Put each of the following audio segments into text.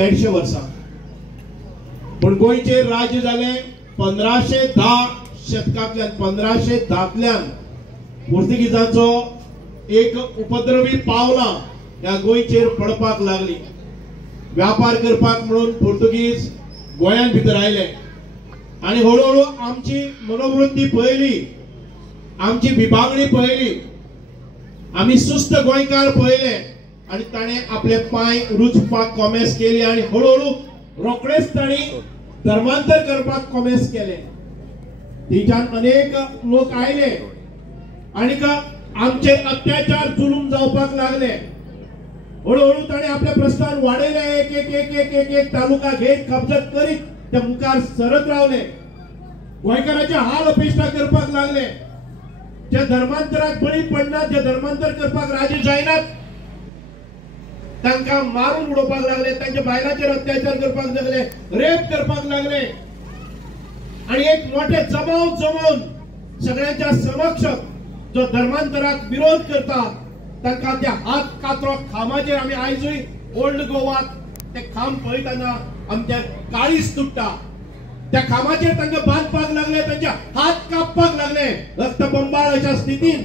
150 वर्सां पण गोंयचे राज्य जाले 1510 शतकांतल्यान 1510तल्यान पोर्तुगीजांचो एक उपद्रवी पावलां ह्या गोंयचेर पडपाक लागली। व्यापार करपाक म्हणून पोर्तुगीज गोंयांत भितर आयले आणि हळूहळू आमची मनोवृत्ती पळयली, आमची विभागणी पळयली, आमी सुस्त गोंयकार पळयले आणि ताणे आपले पाय रुचपाक कॉमेस केली आणि हळूहळू रोखडेच ताणी धर्मांतर करपाक कॉमेस केले। तिच्यान अनेक लोक आयले आणि आमचेर अत्याचार जुलूम जावपाक लागले। हळूहळू ताणे आपल्या प्रस्थान वाडयले, एक एक एक एक एक एक तालुका घेत कब्जत करीत ते मुखार सरत रावले। गोंयकारांचे हाल अपेक्षा करपाक लागले। जे धर्मांतराक बळी पडनात, जे धर्मांतर करपाक राजी जायनात तांकां मारून उडोवपाक लागले, तांच्या बायलांचेर अत्याचार करपाक लागले, रेप करपाक लागले आणि एक मोठे जमाव जमोवन सगळ्यांच्या समक्ष जो धर्मांतराक विरोध करता तांकां त्या हात कातरो खांबाचेर आमी आयजूय ओल्ड गोवात ते खांब पळयतना आमच्या काळीज तुट्टा। त्या खांबाचेर तांकां बांदपाक लागले, तांचे हात कापपाक लागले, रक्तबंबाळ अशा स्थितीन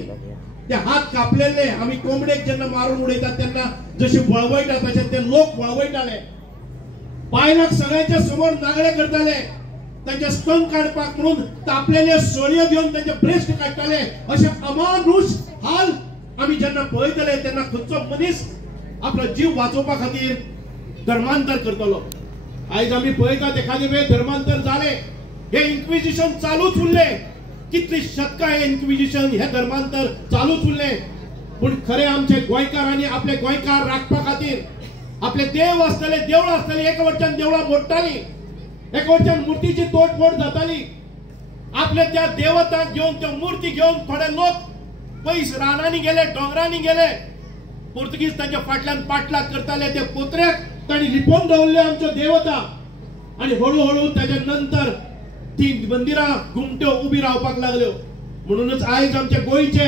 ते हात कापलेले। आमी कोंबडेक जेन्ना मारून उडयतात तेन्ना जशे वळवयता तशे ते लोक वळवयताले। बायलांक सगळ्यांच्या समोर नागडे करताले, तांचे स्तन काडपाक म्हणून तापलेले सोळयो घेवन तांचे ब्रेस्ट काडटाले। अशे अमानुष हाल आमी जेन्ना पळयतले तेन्ना खंयचो मनीस आपलो जीव वाचोवपा खातीर धर्मांतर करतलो। आयज आमी पळयतात एखादे वेळ धर्मांतर जाले, हे इन्क्विजिशन चालूच उरले, कितली शतकां हे इन्क्विजिशन हे धर्मांतर चालूच उरले। पण खरे आमचे गोंयकारांनी आपले गोंयकार राखपा खातीर आपले देव आसतले, देवळां आसतली, एक वटच्यान देवळां मोडटाली, एक वटच्यान मुर्तीची तोडफोड जाताली। आपले त्या देवतांक घेवन त्यो मुर्ती घेवन थोडे लोक पयस रानांनी गेले, डोंगरांनी गेले, पोर्तुगीज तांच्या फाटल्यान पाठलाग करताले। ते पोत्र्याक तांणी लिपोवन दवरले आमच्यो देवता आणि हळूहळू ताच्या नंतर ती मंदिरां घुमट्यो उबी रावपाक लागल्यो। म्हणूनच आयज आमचे गोंयचे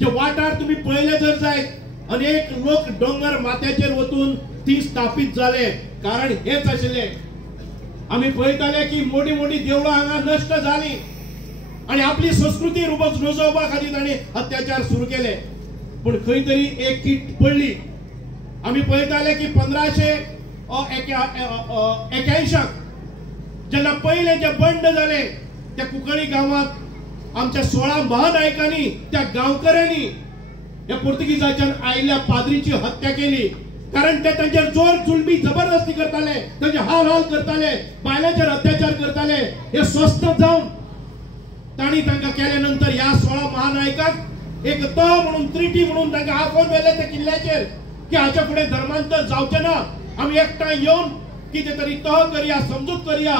जे वाठार तुम्ही पळयले जर जायत अनेक लोक डोंगर माथ्याचेर वचून ती स्थापीत झाले, कारण हेच आशिल्ले। आमी पळयताले की मोठी मोठी देवळां हांगा नष्ट जाली आणि आपली संस्कृती रुजोवपा खातीर तांणी अत्याचार सुरू केले। पण खंय तरी एक कीट पडली। आमी पळयताले की 1581 जेन्ना पहिले जे बंड जाले त्या कुंकळी गांवांत आमच्या 16 महानायकांनी त्या गांवकऱ्यांनी या पोर्तुगीजाच्यान आयिल्ल्या पाद्रीची हत्या केली, कारण ते तांचेर जोर जुलमी जबरदस्ती करताले, तांचे हाल करताले, बायलांचेर अत्याचार करताले। हे स्वस्थ जावन तांणी तांकां केले नंतर ह्या 16 महानायकांक एक तह म्हणून त्रिटी म्हणून तांकां आपोवन व्हेले त्या किल्ल्याचेर की हाच्या फुडें धर्मांतर जावचें ना, आमी एकठांय येवन कितें तरी तह करया, समजूत करया,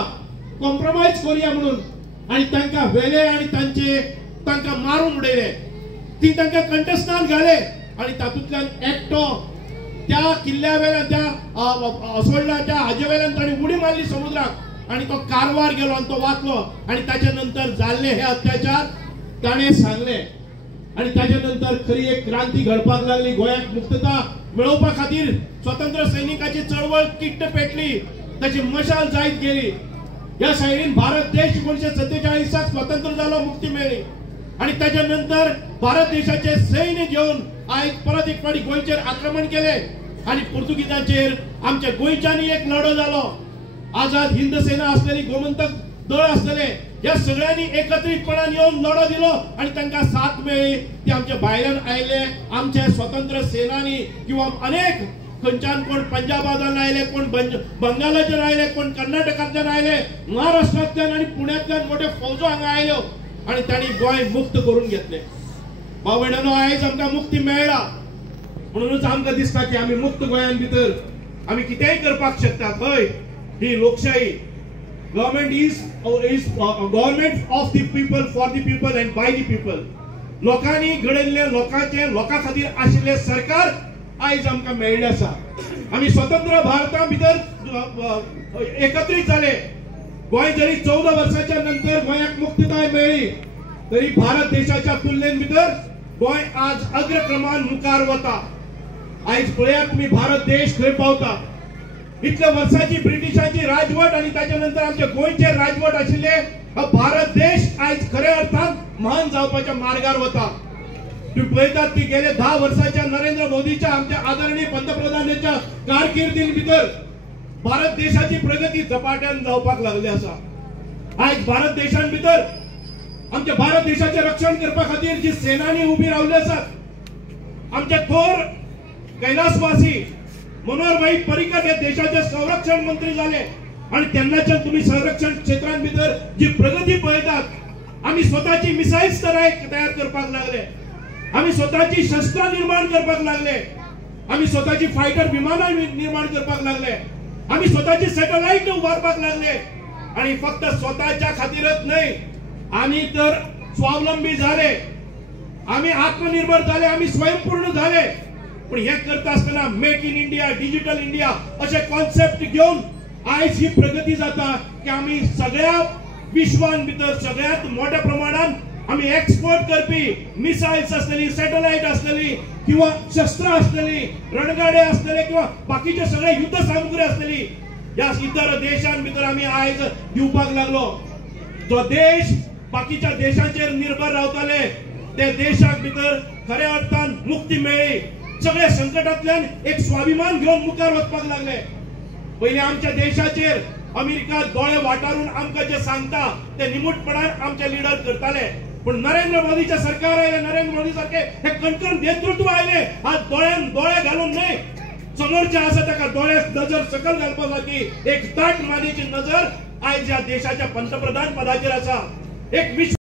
कॉम्प्रोमाइज करया म्हणून आणि तांकां व्हेले आणि तांकां मारून उडयले। ती तांकां कंठस्नान घाले आणि तातूंतल्यान एकटो त्या किल्ल्यावेल्यान त्या असोळडाच्या हाजेवेल्यान तांणी उडी मारली समुद्राक आणि तो कारवार गेलो आणि तो वाचलो आणि ताच्या नंतर जाल्ले हे अत्याचार ताणें सांगले आणि ताच्या नंतर खरी एक क्रांती घडपाक लागली। गोंयाक मुक्तता मेळोवपा खातीर स्वतंत्र सैनिकाची चळवळ किट्ट पेटली, ताची मशाल जायत गेली। या सायडीन भारत देश 1947 स्वतंत्र जालो, मुक्ती मेळ्ळी आणि त्याच्या नंतर भारत देशाचे सैन्य घेऊन आयज परत एक फावटी गोंयचेर आक्रमण केले आणि पोर्तुगीजांचेर आमच्या गोंयच्यांनी एक लढो जालो। आझाद हिंद सेना आसलेली, गोमंतक दळ आसलेले, या सगळ्यांनी एकत्रितपणान येवन लढो दिलो आणि तांकां साथ मेळ्ळी। ते आमच्या भायल्यान आयले आमचे स्वतंत्र सेनानी किंवा अनेक खंयच्यान कोण पंजाबांतल्यान आयले, कोण बंगालाच्यान आयले, कोण कर्नाटकांतल्यान आयले, महाराष्ट्रांतल्यान आणि पुण्यातल्यान मोठे फौजो हांगा आयल्यो आणि तांणी गोंय मुक्त करून घेतले। भाव भयणांनो, आयज आमकां मुक्ती मेळ्ळा म्हणूनच आमकां दिसता की आमी मुक्त गोंयान भितर आमी कितेंय करपाक शकतात। हय, ही लोकशाही। Government is government of the people, for the people and by the people. लोकांनी घडयल्ले, लोकां खातीर आशिल्ले सरकार आयज आमकां मेळ्ळें आसा। आमी स्वतंत्र भारता भितर एकत्रीत जाले। गोंय जरी 14 वर्साच्या नंतर गोंयाक मुक्तताय मेळ्ळी तरी भारत देशाच्या तुलनेन भितर गोंय आज अग्रक्रमान मुखार वता। आयज पळयात तुम्ही भारत देश खंय पावता। इतल्या वर्षाची ब्रिटिशांची राजवट आणि त्याच्यानंतर आमच्या गोयचे राजवट आशिल्ले हा भारत देश आज खऱ्या अर्थान महान जावपाच्या मार्गार वता। तुम्ही पळयतात की गेले 10 वर्षाच्या नरेंद्र मोदीच्या आमच्या आदरणीय पंतप्रधानांच्या कारकिर्दीन भितर भारत देशाची प्रगती झपाट्यान जावपाक लागली आसा। आज भारत देशान भितर आमच्या भारत देशाचे रक्षण करपा खातीर जी सेनानी उभी रावली आसात, आमचे थोर कैलासवासी मनोहरभाई पर्रीकर हे देशाचे संरक्षण मंत्री झाले आणि तेन्नाच्यान तुम्ही संरक्षण क्षेत्रांत भितर जी प्रगती पळयतात, आम्ही स्वतःची मिसाइल्स तयार करपाक लागले, आम्ही स्वतःची शस्त्रां निर्माण करपाक लागले, आम्ही स्वतःची फायटर विमानां निर्माण करपाक लागले, आम्ही स्वतःची सॅटेलाइट उभारपाक लागले आणि फक्त स्वतःच्या खातीरच नाही, आम्ही तर स्वावलंबी झाले, आम्ही आत्मनिर्भर झाले, आम्ही स्वयंपूर्ण झाले। पण हे करता असताना make in India, digital India असे कॉन्सेप्ट घेऊन आज ही प्रगती जाता की आम्ही सगळ्या विश्वान भितर सगळ्यात मोठ्या प्रमाणात आम्ही एक्सपोर्ट करपी मिसाइल्स असलेली, सॅटेलाइट असलेली किंवा शस्त्र असलेली, रणगाडे असलेले किंवा बाकीचे सगळे युद्ध सामुग्री असलेली या इतर देशां भितर आम्ही आज दिवपाक लागलो। जो देश बाकीच्या देशांचेर निर्भर रावताले त्या देशाक भितर खऱ्या अर्थान मुक्ती मेळ्ळी, सगळ्या संकटांतल्यान एक स्वाभिमान घेऊन मुखार वचपाक लागले। पहिले आमच्या देशाचेर अमेरिका डोळे वाटारून आमकां जे सांगता ते निमूटपणान आमचे लीडर करताले, पण नरेंद्र मोदीचे सरकार आयले, नरेंद्र मोदी सारखे हे कणकण नेतृत्व आयले, आज दोळ्यान दोळे घालून नाही, समोरच्या आसा ताका दोळ्यात नजर सकल घालपासाठी एक दाट मानेची नजर आज या देशाच्या पंतप्रधान पदाचेर आसा। एक